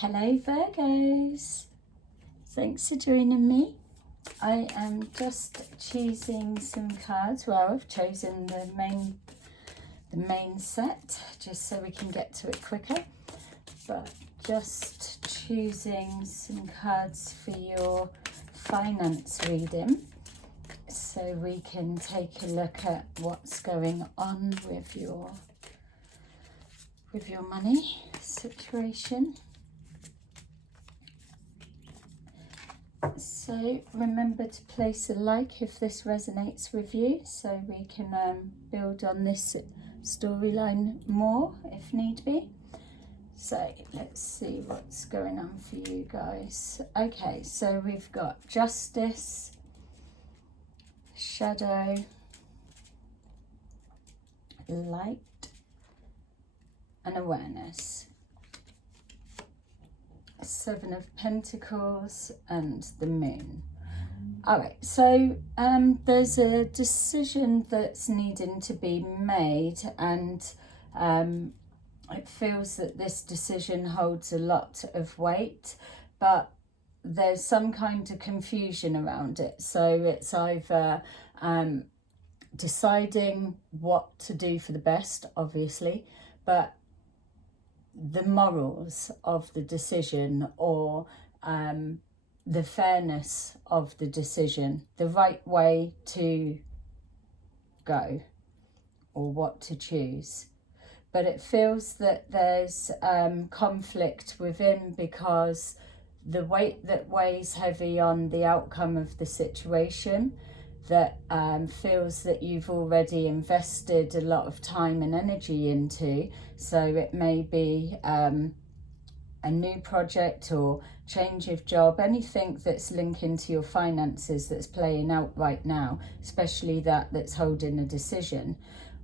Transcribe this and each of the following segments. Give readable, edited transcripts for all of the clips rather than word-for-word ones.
Hello Virgos, thanks for joining me. I am just choosing some cards. Well, I've chosen the main set just so we can get to it quicker, but just choosing some cards for your finance reading so we can take a look at what's going on with your money situation. So remember to place a like if this resonates with you, so we can build on this storyline more if need be. So let's see what's going on for you guys. Okay, so we've got justice, shadow, light, and awareness. Seven of Pentacles and the Moon. All right, so there's a decision that's needing to be made, and it feels that this decision holds a lot of weight, but there's some kind of confusion around it. So it's either deciding what to do for the best, obviously, but the morals of the decision, or the fairness of the decision, the right way to go or what to choose. But it feels that there's conflict within, because the weight that weighs heavy on the outcome of the situation, that feels that you've already invested a lot of time and energy into. So it may be a new project or change of job, anything that's linking to your finances that's playing out right now, especially that's holding a decision.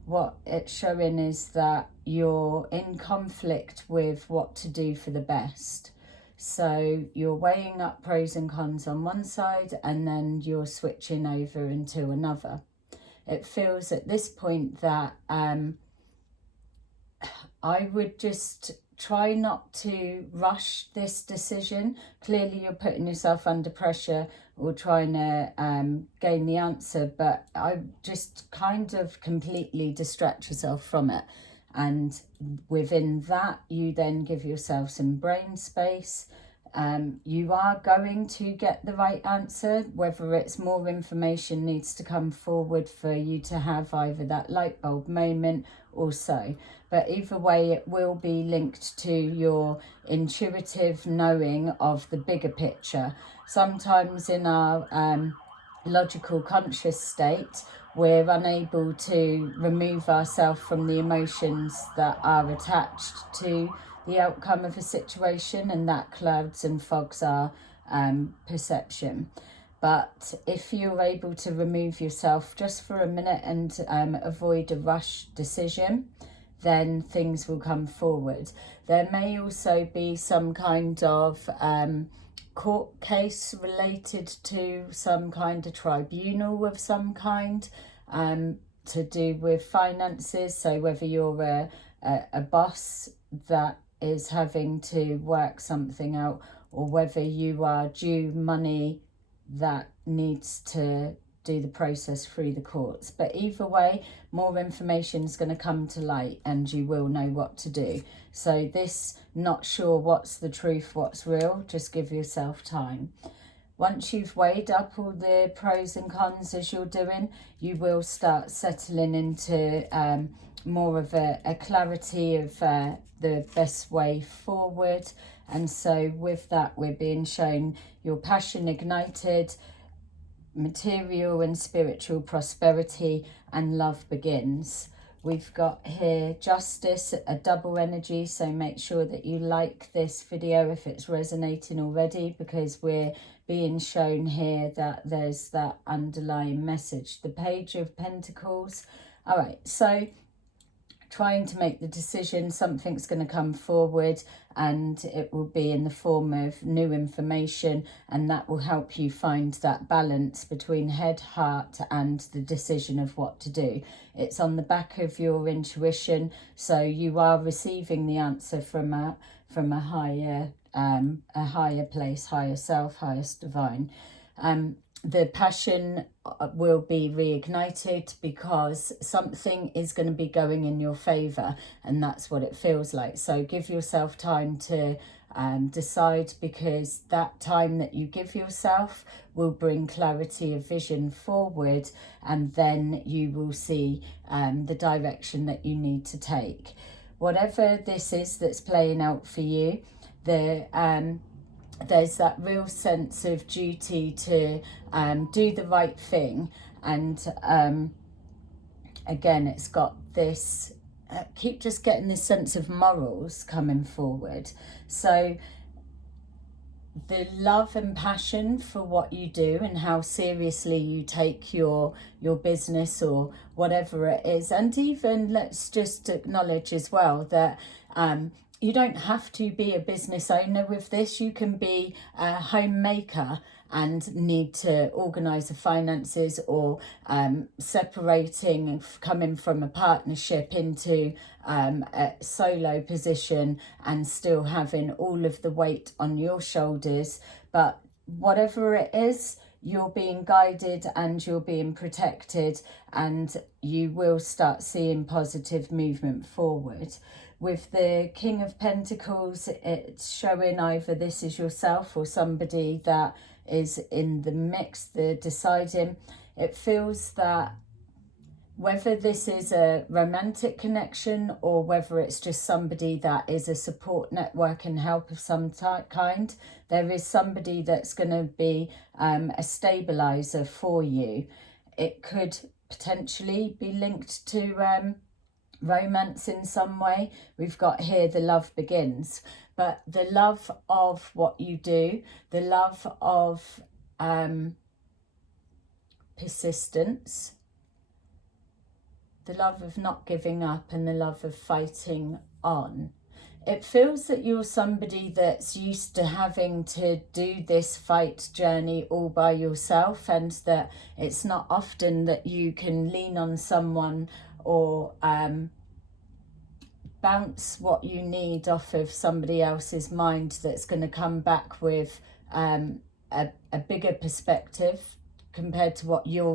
What it's showing is that you're in conflict with what to do for the best. So you're weighing up pros and cons on one side, and then you're switching over into another. It feels at this point that I would just try not to rush this decision. Clearly you're putting yourself under pressure or trying to gain the answer, but I just kind of completely distract yourself from it. And within that, you then give yourself some brain space. You are going to get the right answer, whether it's more information needs to come forward for you to have either that light bulb moment or so. But either way, it will be linked to your intuitive knowing of the bigger picture. Sometimes in our logical conscious state, we're unable to remove ourselves from the emotions that are attached to the outcome of a situation, and that clouds and fogs our perception. But if you're able to remove yourself just for a minute and avoid a rush decision, then things will come forward. There may also be some kind of court case related to some kind of tribunal of some kind, to do with finances. So whether you're a boss that is having to work something out, or whether you are due money that needs to do the process through the courts. But either way, more information is going to come to light and you will know what to do. So this, not sure what's the truth, what's real, just give yourself time. Once you've weighed up all the pros and cons as you're doing, you will start settling into more of a clarity of the best way forward. And so with that, we're being shown your passion ignited, material and spiritual prosperity, and love begins. We've got here justice, a double energy, so make sure that you like this video if it's resonating already, because we're being shown here that there's that underlying message. The Page of Pentacles. All right, so trying to make the decision, something's going to come forward, and it will be in the form of new information, and that will help you find that balance between head, heart, and the decision of what to do. It's on the back of your intuition, so you are receiving the answer from a higher a higher place, higher self, highest divine. The passion will be reignited because something is going to be going in your favour, and that's what it feels like. So give yourself time to decide, because that time that you give yourself will bring clarity of vision forward, and then you will see the direction that you need to take. Whatever this is that's playing out for you, there's that real sense of duty to do the right thing. And again, it's got this, keep just getting this sense of morals coming forward. So the love and passion for what you do and how seriously you take your business or whatever it is. And even let's just acknowledge as well that you don't have to be a business owner with this. You can be a homemaker and need to organise the finances, or separating and coming from a partnership into a solo position and still having all of the weight on your shoulders. But whatever it is, you're being guided and you're being protected, and you will start seeing positive movement forward. With the King of Pentacles, it's showing either this is yourself or somebody that is in the mix, the deciding. It feels that whether this is a romantic connection or whether it's just somebody that is a support network and help of some kind, there is somebody that's going to be a stabilizer for you. It could potentially be linked to romance in some way. We've got here the love begins, but the love of what you do, the love of persistence, the love of not giving up, and the love of fighting on. It feels that you're somebody that's used to having to do this fight journey all by yourself, and that it's not often that you can lean on someone or bounce what you need off of somebody else's mind that's going to come back with a bigger perspective compared to what you're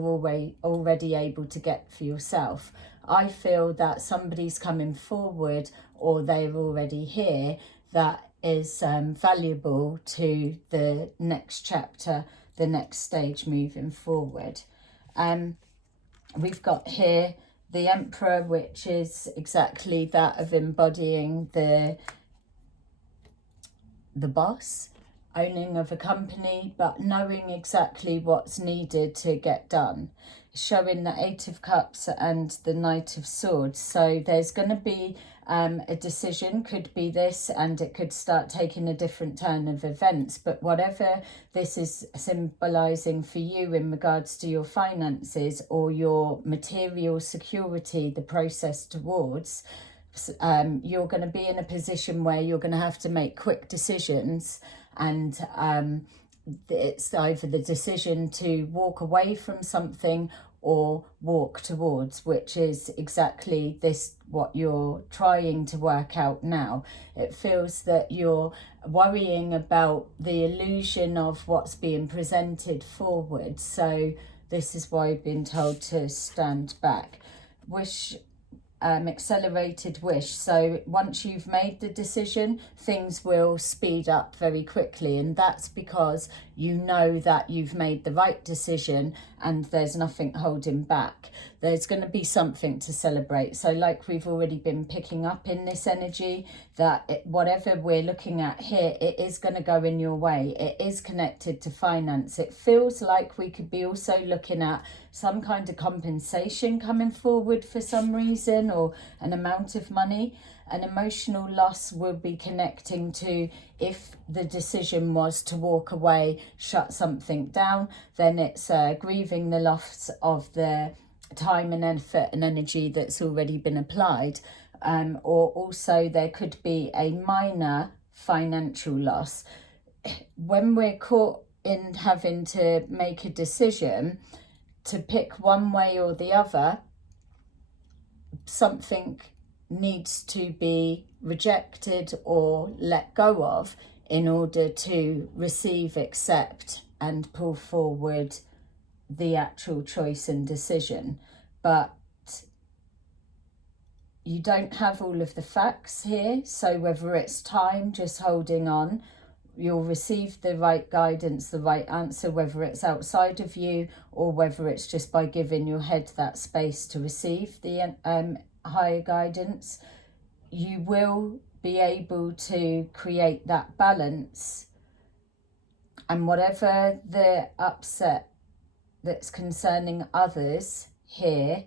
already able to get for yourself. I feel that somebody's coming forward, or they're already here, that is valuable to the next chapter, the next stage moving forward. We've got here the Emperor, which is exactly that of embodying the boss, owning of a company, but knowing exactly what's needed to get done. Showing the Eight of Cups and the Knight of Swords. So there's going to be a decision, could be this, and it could start taking a different turn of events. But whatever this is symbolizing for you in regards to your finances or your material security, the process towards, you're going to be in a position where you're going to have to make quick decisions, and it's either the decision to walk away from something or walk towards, which is exactly this, what you're trying to work out now. It feels that you're worrying about the illusion of what's being presented forward. So this is why I've been told to stand back. Accelerated wish. So once you've made the decision, things will speed up very quickly, and that's because you know that you've made the right decision and there's nothing holding back. There's going to be something to celebrate. So like we've already been picking up in this energy, that whatever we're looking at here, it is going to go in your way. It is connected to finance. It feels like we could be also looking at some kind of compensation coming forward for some reason, or an amount of money. An emotional loss will be connecting to, if the decision was to walk away, shut something down, then it's grieving the loss of the time and effort and energy that's already been applied. Or also there could be a minor financial loss. When we're caught in having to make a decision to pick one way or the other, something needs to be rejected or let go of in order to receive, accept and pull forward the actual choice and decision. But you don't have all of the facts here, so whether it's time just holding on, you'll receive the right guidance, the right answer, whether it's outside of you or whether it's just by giving your head that space to receive the higher guidance. You will be able to create that balance, and whatever the upset that's concerning others here,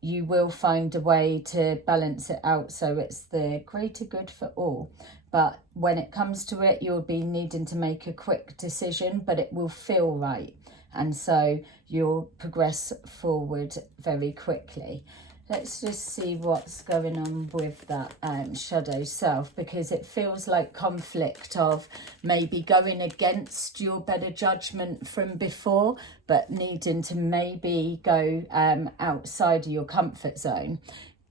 you will find a way to balance it out so it's the greater good for all. But when it comes to it, you'll be needing to make a quick decision, but it will feel right, and so you'll progress forward very quickly. Let's just see what's going on with that shadow self, because it feels like conflict of maybe going against your better judgment from before, but needing to maybe go outside of your comfort zone.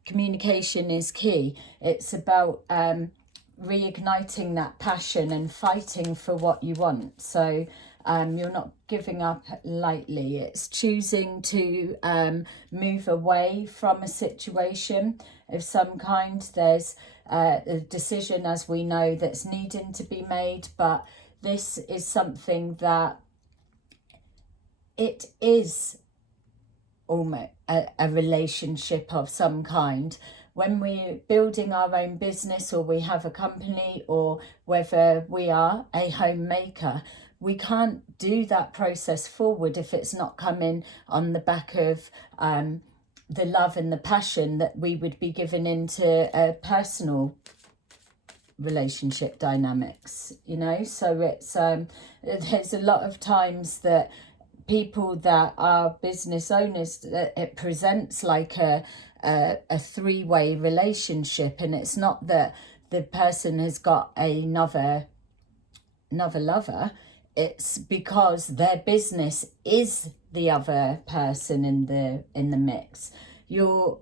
Communication is key. It's about reigniting that passion and fighting for what you want. So you're not giving up lightly. It's choosing to move away from a situation of some kind. There's a decision, as we know, that's needing to be made, but this is something that it is almost a relationship of some kind. When we're building our own business, or we have a company, or whether we are a homemaker, we can't do that process forward if it's not coming on the back of the love and the passion that we would be given into a personal relationship dynamics, you know. So it's there's a lot of times that people that are business owners, it presents like a three-way relationship, and it's not that the person has got another lover. It's because their business is the other person in the mix. You're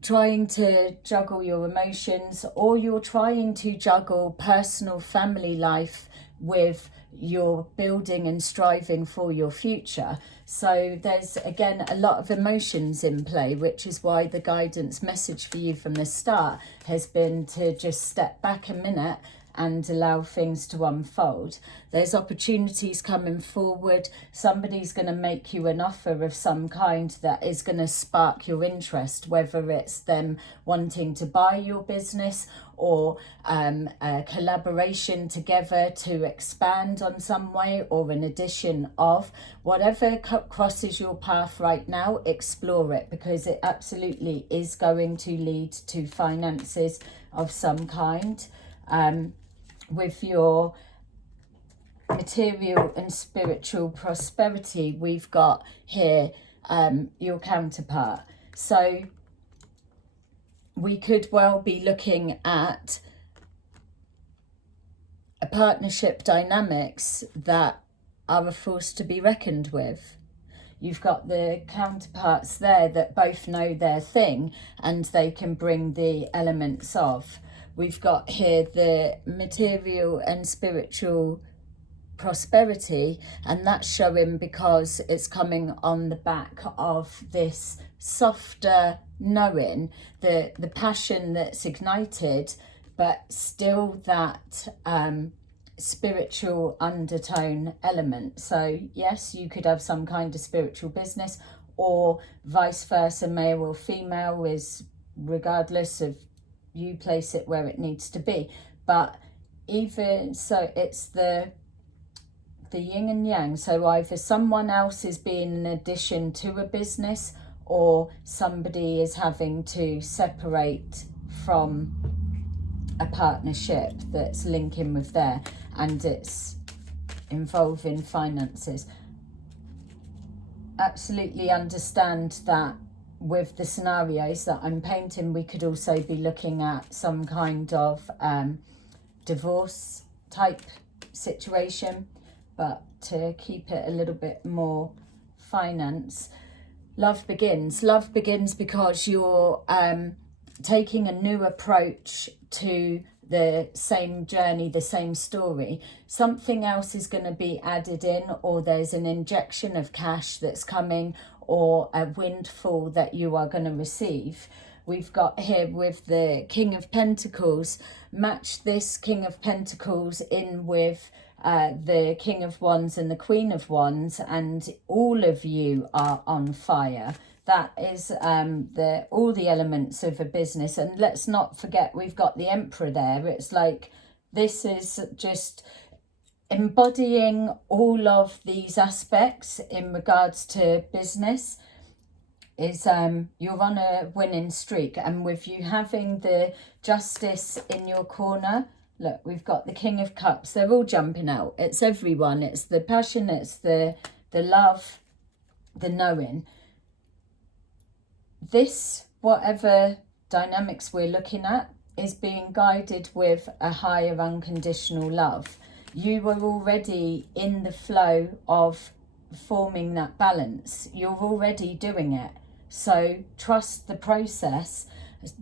trying to juggle your emotions, or you're trying to juggle personal family life with your building and striving for your future. So there's again a lot of emotions in play, which is why the guidance message for you from the start has been to just step back a minute and allow things to unfold. There's opportunities coming forward. Somebody's going to make you an offer of some kind that is going to spark your interest, whether it's them wanting to buy your business or a collaboration together to expand on some way, or an addition of whatever crosses your path right now. Explore it, because it absolutely is going to lead to finances of some kind. With your material and spiritual prosperity, we've got here your counterpart. So we could well be looking at a partnership dynamics that are a force to be reckoned with. You've got the counterparts there that both know their thing, and they can bring the elements of. We've got here the material and spiritual prosperity, and that's showing because it's coming on the back of this softer knowing, the passion that's ignited, but still that spiritual undertone element. So yes, you could have some kind of spiritual business, or vice versa, male or female, is regardless of, you place it where it needs to be. But even so, it's the yin and yang. So either someone else is being an addition to a business, or somebody is having to separate from a partnership that's linking with there, and it's involving finances. Absolutely understand that with the scenarios that I'm painting, we could also be looking at some kind of divorce type situation, but to keep it a little bit more finance. Love begins. Love begins because you're taking a new approach to the same journey, the same story. Something else is going to be added in, or there's an injection of cash that's coming, or a windfall that you are going to receive. We've got here with the King of Pentacles, match this King of Pentacles in with the King of Wands and the Queen of Wands, and all of you are on fire. That is all the elements of a business. And let's not forget, we've got the Emperor there. It's like, this is just embodying all of these aspects in regards to business. Is you're on a winning streak, and with you having the Justice in your corner, look, we've got the King of Cups. They're all jumping out. It's everyone. It's the passion, it's the love, the knowing. This, whatever dynamics we're looking at, is being guided with a higher unconditional love. You were already in the flow of forming that balance. You're already doing it. So trust the process.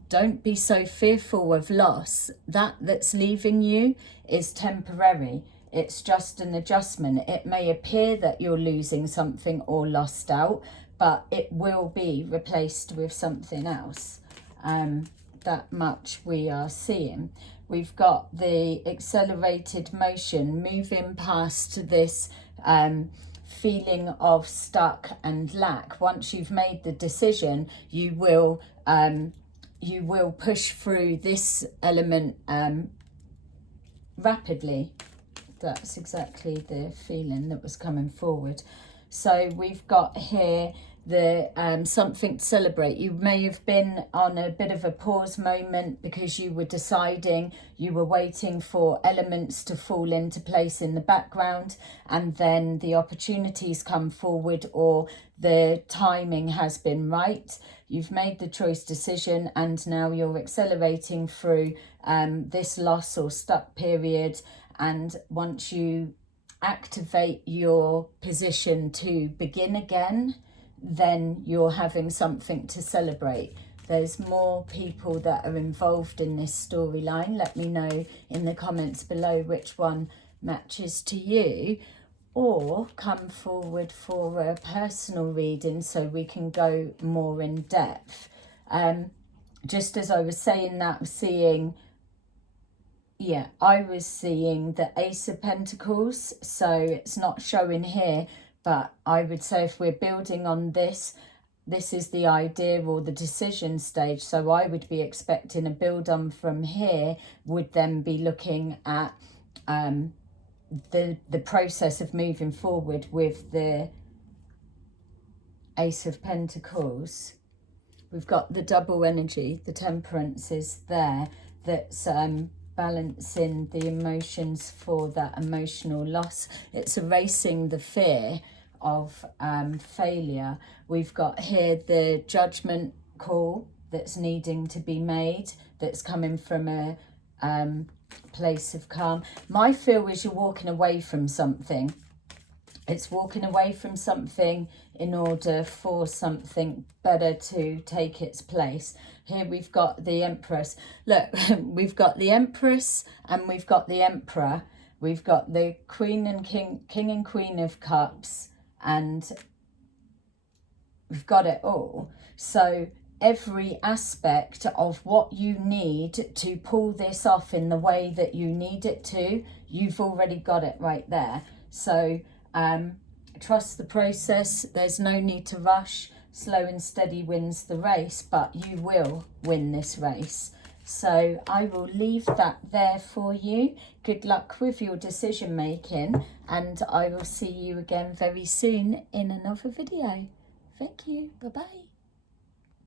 Don't be so fearful of loss. That's leaving you is temporary. It's just an adjustment. It may appear that you're losing something or lost out, but it will be replaced with something else. That much we are seeing. We've got the accelerated motion, moving past this feeling of stuck and lack. Once you've made the decision, you will push through this element rapidly. That's exactly the feeling that was coming forward. So we've got here the something to celebrate. You may have been on a bit of a pause moment because you were deciding, you were waiting for elements to fall into place in the background, and then the opportunities come forward, or the timing has been right. You've made the choice decision, and now you're accelerating through this loss or stuck period. And once you activate your position to begin again, then you're having something to celebrate. There's more people that are involved in this storyline. Let me know in the comments below which one matches to you, or come forward for a personal reading so we can go more in depth. Just as I was saying that, I was seeing the Ace of Pentacles, so it's not showing here, but I would say if we're building on this is the idea or the decision stage. So I would be expecting a build on from here, would then be looking at the process of moving forward with the Ace of Pentacles. We've got the double energy, the Temperance is there, that's balancing the emotions for that emotional loss. It's erasing the fear of failure. We've got here the judgment call that's needing to be made, that's coming from a place of calm. My feel is you're walking away from something. It's walking away from something in order for something better to take its place. Here we've got the Empress. Look, we've got the Empress and we've got the Emperor. We've got the Queen and King and Queen of Cups, and we've got it all. So every aspect of what you need to pull this off in the way that you need it to, you've already got it right there. So trust the process. There's no need to rush. Slow and steady wins the race, but you will win this race. So I will leave that there for you. Good luck with your decision making, and I will see you again very soon in another video. Thank you. Bye-bye.